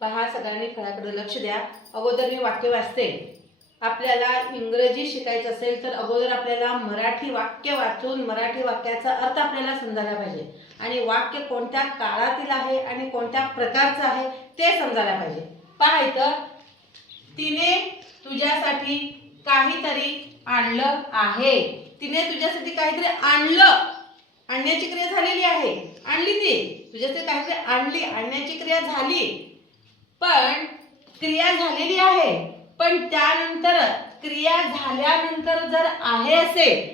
पहा सगळ्यांनी फळाकडे लक्ष द्या. अगोदर मी वाक्य वाचते. आपल्याला इंग्रजी शिकायचं असेल तर अगोदर आपल्याला मराठी वाक्य वाचून मराठी वाक्याचा अर्थ आपल्याला समजायला पाहिजे. आणि वाक्य कोणत्या काळातील आहे आणि कोणत्या प्रकारचं आहे ते समजायला पाहिजे. पहा इथं तिने तुझ्यासाठी काहीतरी आणलं आहे. तिने तुझ्यासाठी काहीतरी आणलं. आणण्याची क्रिया झालेली आहे. आणली ती. तुझ्यासाठी काहीतरी आणली. आणण्याची क्रिया झाली. पण क्रिया झालेली आहे. पण त्यानंतर क्रिया झाल्यानंतर जर आहे असेल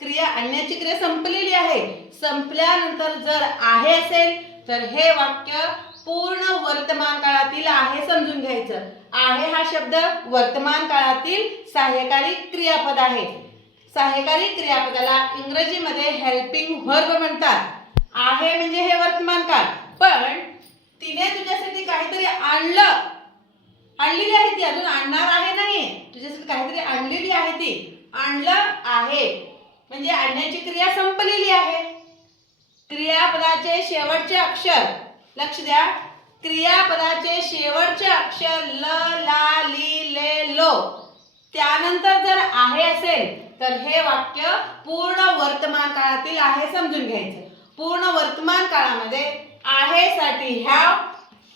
क्रिया आणण्याची क्रिया संपलेली आहे संपल्यानंतर जर आहे असेल तर हे वाक्य पूर्ण वर्तमान काळातील आहे समजून घ्यायचं. आहे हा शब्द वर्तमान काळातील सहाय्यकारी क्रियापद आहे. सहाय्यकारी क्रियापदाला इंग्रजीमध्ये हेल्पिंग व्हर्ब म्हणतात. आहे म्हणजे हे वर्तमान काळ. पण तिने तुझ्यासाठी काहीतरी आणलं. आणलेली आहे ती अजून आणणार आहे नाही. तुझ्यासाठी काहीतरी आणलेली आहे ती. आणलं आहे. म्हणजे आणण्याची क्रिया संपलेली आहे. क्रियापदाचे शेवटचे अक्षर. लक्ष द्या. क्रियापदाचे शेवटचे अक्षर ल ला ली ले लो. त्यानंतर जर आहे असेल तर हे वाक्य पूर्ण वर्तमान काळातील आहे समजून घ्यायचं. पूर्ण वर्तमान काळामध्ये आहे साठी हॅव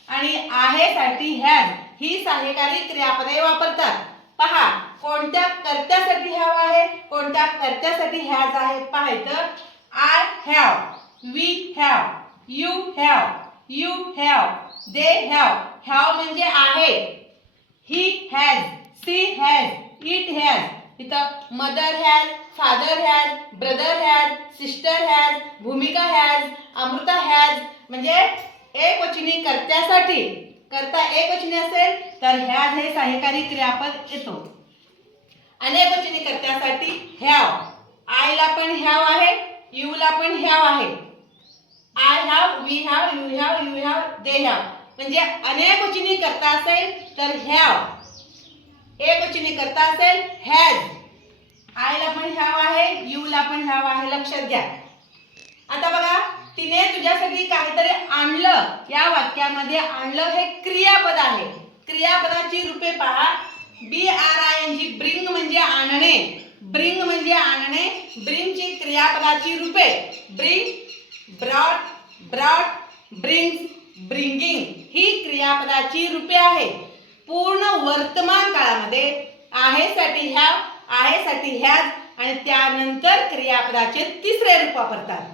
आणि आहे साठी हॅज ही सहाय्यकारी क्रियापदे वापरतात. पहा कोणत्या कर्त्यासाठी हॅव आहे कोणत्या कर्त्यासाठी हॅज आहे? पाहायचं I have we have you have you have they have have म्हणजे आहे. He has she has it has इथं mother has father has brother has sister has Bhumika has Amruta has म्हणजे एक वचनी कर्त्यासाठी करता एक वचनी असेल तर हॅज हे सहाय्यकारी क्रियापद येतो. अनेक वचनी कर्त्यासाठी हॅव आयला पण हॅव आहे यूला पण हॅव आहे. I have we have you have you have they have म्हणजे अनेक वचनी करता असेल तर हॅव एक वचनी करता असेल हॅज आहे आपण ह्या आहे लक्षात घ्या. आता बघा तिने तुझ्यासाठी काहीतरी आणलं. या वाक्यामध्ये आणलं हे क्रियापद आहे. क्रियापदाची रूपे पहा. B R I N G bring म्हणजे आणणे. ब्रिंग म्हणजे आणणे. ब्रिंगची क्रियापदाची रूपे. Bring brought brought bring bringing ही क्रियापदाची रूपे आहे. पूर्ण वर्तमान काळामध्ये आहेसाठी ह्या आहेसाठी ह्या आणि त्यानंतर क्रियापदाचे तिसरे रूप वापरतात.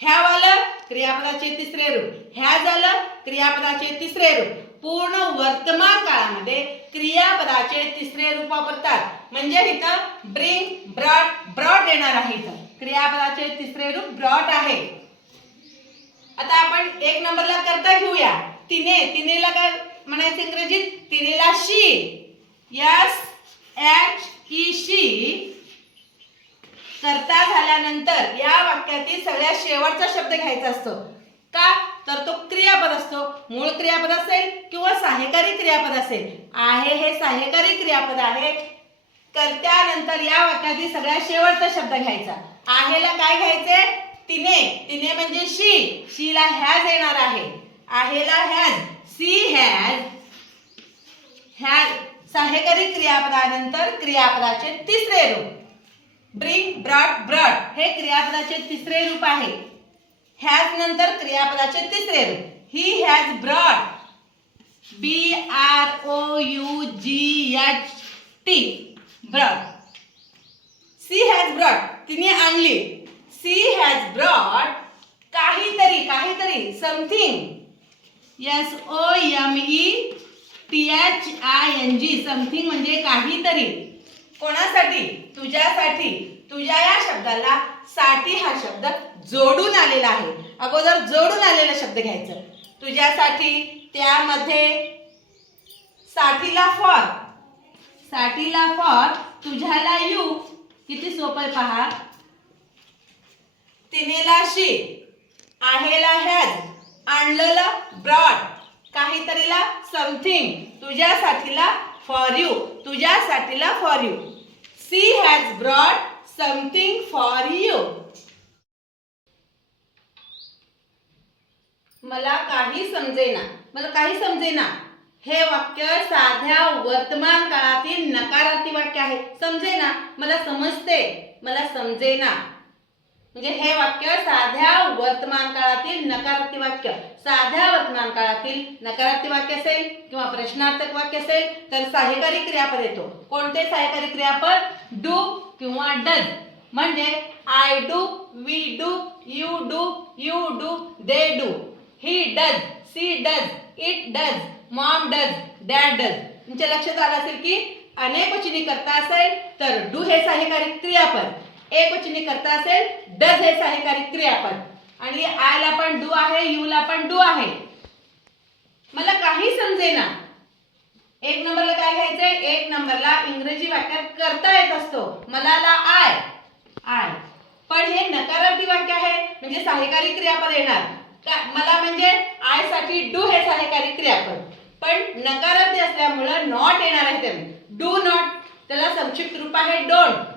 ह्या झालं क्रियापदाचे तिसरे रूप ह्या झालं क्रियापदाचे तिसरे रूप. पूर्ण वर्तमान काळामध्ये क्रियापदाचे तिसरे रूप वापरतात. म्हणजे इथं ब्रिंग ब्रॉड ब्रॉड येणार आहे इथं. क्रियापदाचे तिसरे रूप ब्रॉड आहे. आता आपण एक नंबरला करता घेऊया. तिने तिनेला काय म्हणायचं इंग्रजीत? तिनेला she S H E she करता झाल्यानंतर या वाक्यातील सगळ्यात शेवटचा शब्द घ्यायचा असतो. का? तर तो क्रियापद असतो. मूळ क्रियापद असेल किंवा सहाय्यकारी क्रियापद असेल. आहे हे सहाय्यकारी क्रियापद आहे. कर्त्यानंतर या वाक्यातील सगळ्यात शेवटचा शब्द घ्यायचा. आहेला काय घ्यायचे? तिने. तिने म्हणजे शी. शीला हॅज येणार आहे. आहेला हॅज सी हॅज हॅज सहाय्यकारी क्रियापदानंतर क्रियापदाचे तिसरे रूप. ब्रिंग ब्रॉड ब्रॉड हे क्रियापदाचे तिसरे रूप आहे. हॅज नंतर क्रियापदाचे तिसरे रूप. He has brought B R O U G H T brought she has brought तिने आणली. सी हॅज ब्रॉड काहीतरी काहीतरी something S O M E T H I N G something म्हणजे काहीतरी. कोणासाठी? तुझ्यासाठी. तुझ्या या शब्दाला साठी हा शब्द जोडून आलेला आहे. अगोदर जोडून आलेला शब्द घ्यायचं. तुझ्यासाठी त्यामध्ये साठीला फॉर साठीला फॉर तुझ्याला यू किती सोपं पहा. तिनेला शी आहेला हॅज आणलेला ब्रॉड काहीतरीला समथिंग तुझ्यासाठीला for you तुझ्यासाठीला for you she has brought something for you मला काही समजेना. मला काही समजेना. हे वाक्य साध्या वर्तमान काळातील नकारार्थी वाक्य आहे. समजे ना मला समजते. मला समजेना. म्हणजे हे वाक्य साध्या वर्तमान काळातील नकारार्थी वाक्य. साध्या वर्तमान काळातील नकारार्थी वाक्य असेल किंवा प्रश्नार्थक वाक्य असेल तर सहाय्यकारी क्रियापद येतो. कोणते सहाय्यकारी क्रियापद? डू किंवा डज. म्हणजे I do we do you do you do they do. He does she does it does mom does dad does. तुमच्या लक्षात आलं असेल की अनेक वचनी करता असेल तर डू हे सहाय्यकारी क्रियापद. एक वचनी करता असेल डज हे सहाय्यकारी क्रियापद आणि आयला पण डू आहे यूला पण डू आहे. मला काही समजेना. एक नंबरला काय घ्यायचंय? एक नंबरला इंग्रजी वाक्यात करता येत असतो. मलाला आय आय पण हे नकारार्थी वाक्य आहे म्हणजे सहाय्यकारी क्रियापद येणार. का मला म्हणजे आयसाठी डू हे सहाय्यकारी क्रियापद पण नकारार्थी असल्यामुळं नॉट येणार आहे ते. डू नॉट त्याला संक्षिप्त रूप आहे don't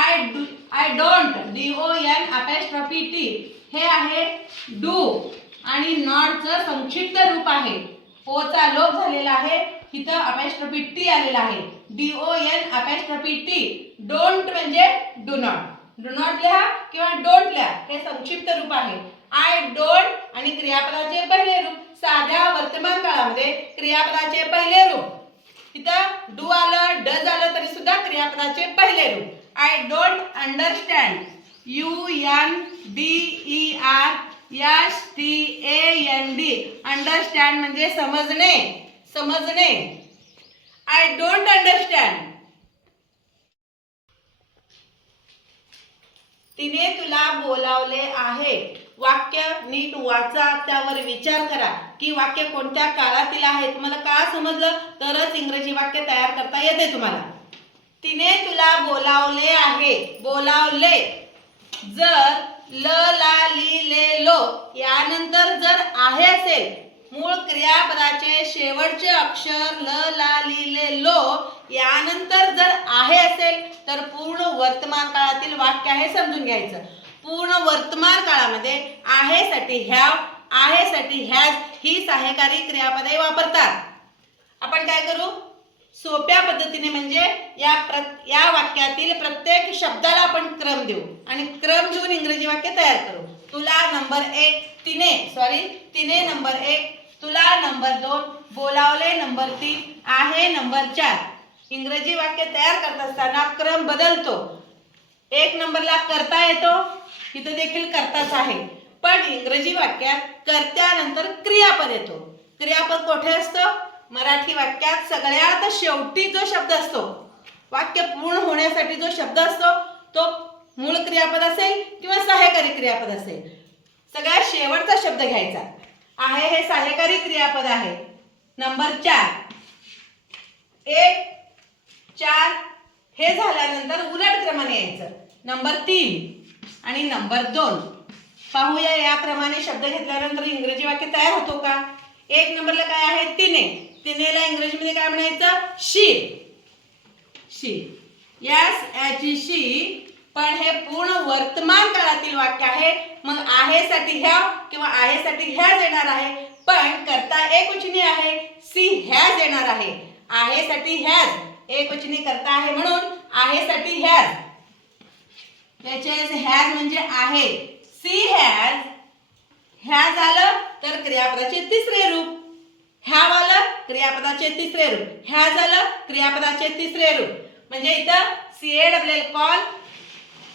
I do I don't D O N apostrophe T हे आहे डू आणि नॉटचं संक्षिप्त रूप आहे. ओचा लोप झालेला आहे. इथं अपेस्ट्रॉफी टी आलेला आहे. D O N apostrophe T don't म्हणजे डू नॉट डू नॉट लिहा किंवा डोंट लिहा. हे संक्षिप्त रूप आहे. आय डोंट आणि क्रियापदाचे पहिले रूप. साध्या वर्तमान काळामध्ये क्रियापदाचे पहिले रूप. इथं डू आलं डज आलं तरी सुद्धा क्रियापदाचे पहिले रूप. I don't understand U N D E R S T A N D understand म्हणजे समजणे. समजणे. आय डोंट अंडरस्टँड तिने तुला बोलावले आहे. वाक्य नीट वाचा त्यावर विचार करा. की वाक्य कोणत्या काळातील आहे तुम्हाला काळ समजलं? तरच इंग्रजी वाक्य तयार करता येते तुम्हाला. तिने तुला बोलावले बोलावले. जर ल ला ली ले लो यानंतर जर आहे असेल मूळ क्रियापदाचे शेवटचे अक्षर ल ला ली ले लो यानंतर जर आहे असेल तर पूर्ण वर्तमान काळातील वाक्य आहे समजून घ्यायचं. पूर्ण वर्तमान काळामध्ये आहे साठी आहेसाठी आहे साठी ही सहाय्यकारी क्रियापदे वापरतात. आपण काय करू? सोप्या पद्धतीने म्हणजे या प्र या वाक्यातील प्रत्येक शब्दाला आपण क्रम देऊ. आणि क्रम देऊन इंग्रजी वाक्य तयार करू. तुला नंबर एक तिने सॉरी तिने नंबर एक तुला नंबर दोन बोलावले नंबर तीन आहे नंबर चार. इंग्रजी वाक्य तयार करत असताना क्रम बदलतो. एक नंबरला करता येतो इथं देखील करताच आहे. पण इंग्रजी वाक्यात कर्त्यानंतर क्रियापद येतो. क्रियापद कोठे असतं? मराठी वाक्यात सगळ्यात शेवटी जो शब्द असतो वाक्य पूर्ण होण्यासाठी जो शब्द असतो तो मूळ क्रियापद असेल किंवा सहाय्यकारी क्रियापद असेल. सगळ्यात शेवटचा शब्द घ्यायचा. आहे हे सहाय्यकारी क्रियापद आहे. नंबर चार. एक चार हे झाल्यानंतर उलट क्रमाने यायचं. नंबर तीन आणि नंबर दोन. पाहूया या क्रमाने शब्द घेतल्यानंतर इंग्रजी वाक्य तयार होतो का? एक नंबरला काय आहे? तिने. तिनेला इंग्रजीमध्ये काय म्हणायचं? शी. शी. यस याची शी पण हे पूर्ण वर्तमान काळातील वाक्य आहे. मग आहेसाठी ह्या किंवा आहेसाठी ह्याच येणार आहे. पण करता एक उचनी आहे. सी ह्याच येणार आहे. आहेसाठी ह्याच. एक उचनी करता आहे म्हणून आहेसाठी ह्याच. त्याचे हॅज म्हणजे आहे. सी हॅज ह्या झालं तर क्रियापदाचे तिसरे रूप. ह्या आलं क्रियापदाचे तिसरे रूप. ह्या झालं क्रियापदाचे तिसरे रूप. म्हणजे इथं C A W L call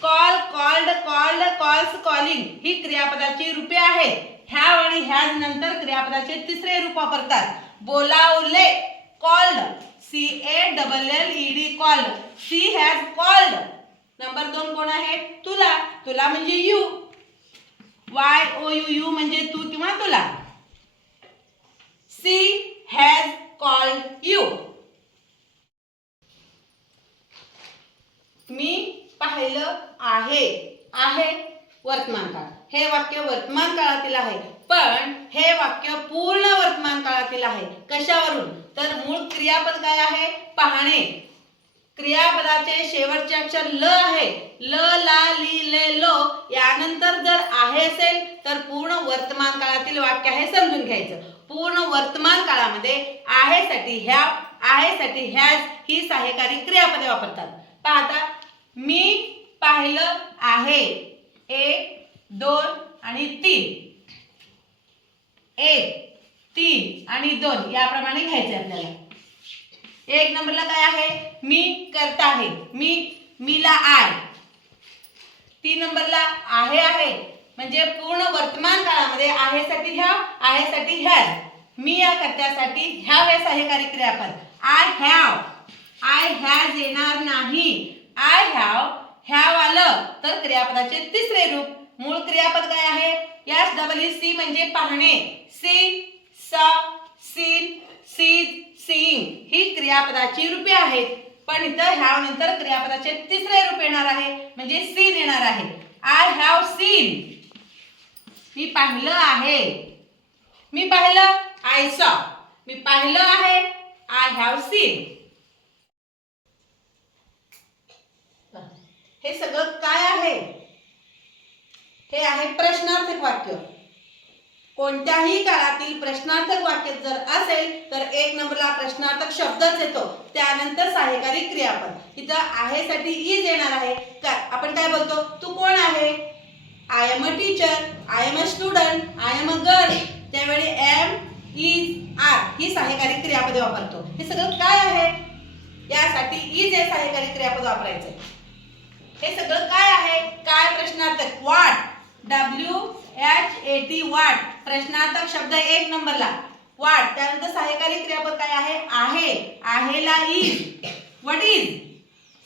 call called called calls calling ही क्रियापदाची रूपे आहेत. ह्या आणि ह्याच नंतर क्रियापदाचे तिसरे रूप वापरतात. बोलावले called C A double L E D called she has called number दोन कोण आहे? तुला. तुला म्हणजे you Y O U you म्हणजे तू किंवा तुला सी हॅज कॉल्ड यू मी पाहिलं आहे आहे वर्तमान काळ हे वाक्य वर्तमान काळातील आहे. पण हे वाक्य पूर्ण वर्तमान काळातील आहे. कशावरून? तर मूळ क्रियापद काय आहे? पाहणे. क्रियापदाचे शेवटचे अक्षर ल आहे. ल ला ली ले लो यानंतर जर आहे असेल तर पूर्ण वर्तमान काळातील वाक्य आहे समजून घ्यायचं. पूर्ण वर्तमान काळामध्ये आहेसाठी ह्या आहेसाठी ह्याच ही सहाय्यकारी क्रियापदे वापरतात. पाहता मी पाहिलं आहे. एक दोन आणि तीन. एक तीन आणि दोन. याप्रमाणे घ्यायचे आपल्याला. एक नंबरला काय आहे? मी करता आहे. मी मीला आय. तीन नंबरला आहे आहे. म्हणजे पूर्ण वर्तमान काळामध्ये आहेसाठी ह्या आहेसाठी ह्या. मी या कर्त्यासाठी ह्या वेळेस सहाय्यकारी क्रियापद आय हॅव आय हॅज येणार नाही. आय हॅव हॅव आलं तर क्रियापदाचे तिसरे रूप. मूळ क्रियापद काय यास डबल सी म्हणजे पाहणे. See saw seen sees seeing ही क्रियापदाची रूपे आहेत. पण इथं ह्याव नंतर क्रियापदाचे तिसरे रूप येणार आहे. म्हणजे सीन येणार आहे. आय हॅव सीन मी पाहिलं आहे. मी पाहिलं आय सॉ मी पाहिलं आहे. आय हॅव सीन हे सगळं काय आहे हे आहे प्रश्नार्थक वाक्य कोणत्याही काळातील प्रश्नार्थक वाक्य जर असेल तर एक नंबरला प्रश्नार्थक शब्दच येतो. त्यानंतर सहाय्यकारी क्रियापद. इथं आहेसाठी इज येणार आहे. का आपण काय बोलतो? तू कोण आहे? I am a teacher I am a student I am a girl त्यावेळी एम इज आर ही सहाय्यकारी क्रियापदे वापरतो. हे सगळं काय आहे? यासाठी इज हे सहाय्यकारी क्रियापद वापरायचं हे सगळं काय आहे? काय प्रश्नार्थक? वाट W H A T what प्रश्नार्थक शब्द एक नंबरला. वाट त्यानंतर सहाय्यकारी क्रियापद काय आहे? आहे. आहेला is what is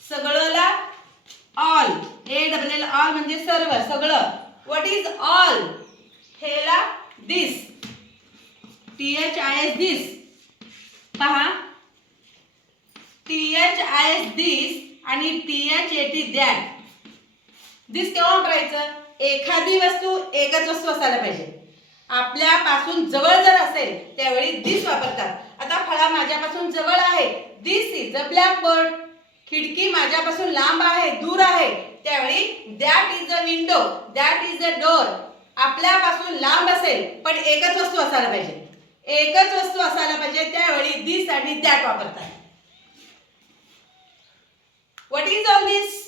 सगळंला all A double L all म्हणजे सर्व सगळं. व्हॉट इज ऑल हेला this T H I S this पहा. T H I S this आणि T H A T that this केव्हा वापरायचं? एखादी वस्तू एकच वस्तू असायला पाहिजे. आपल्यापासून जवळ जर असेल त्यावेळी दिस वापरतात. आता फळा माझ्यापासून जवळ आहे दिस इज अ ब्लॅक खिडकी माझ्यापासून लांब आहे दूर आहे त्यावेळी that is a window that is a door आपल्यापासून लांब असेल पण एकच वस्तू असायला पाहिजे. एकच वस्तू असायला पाहिजे त्यावेळी दिस आणि दॅट वापरतात. What is all this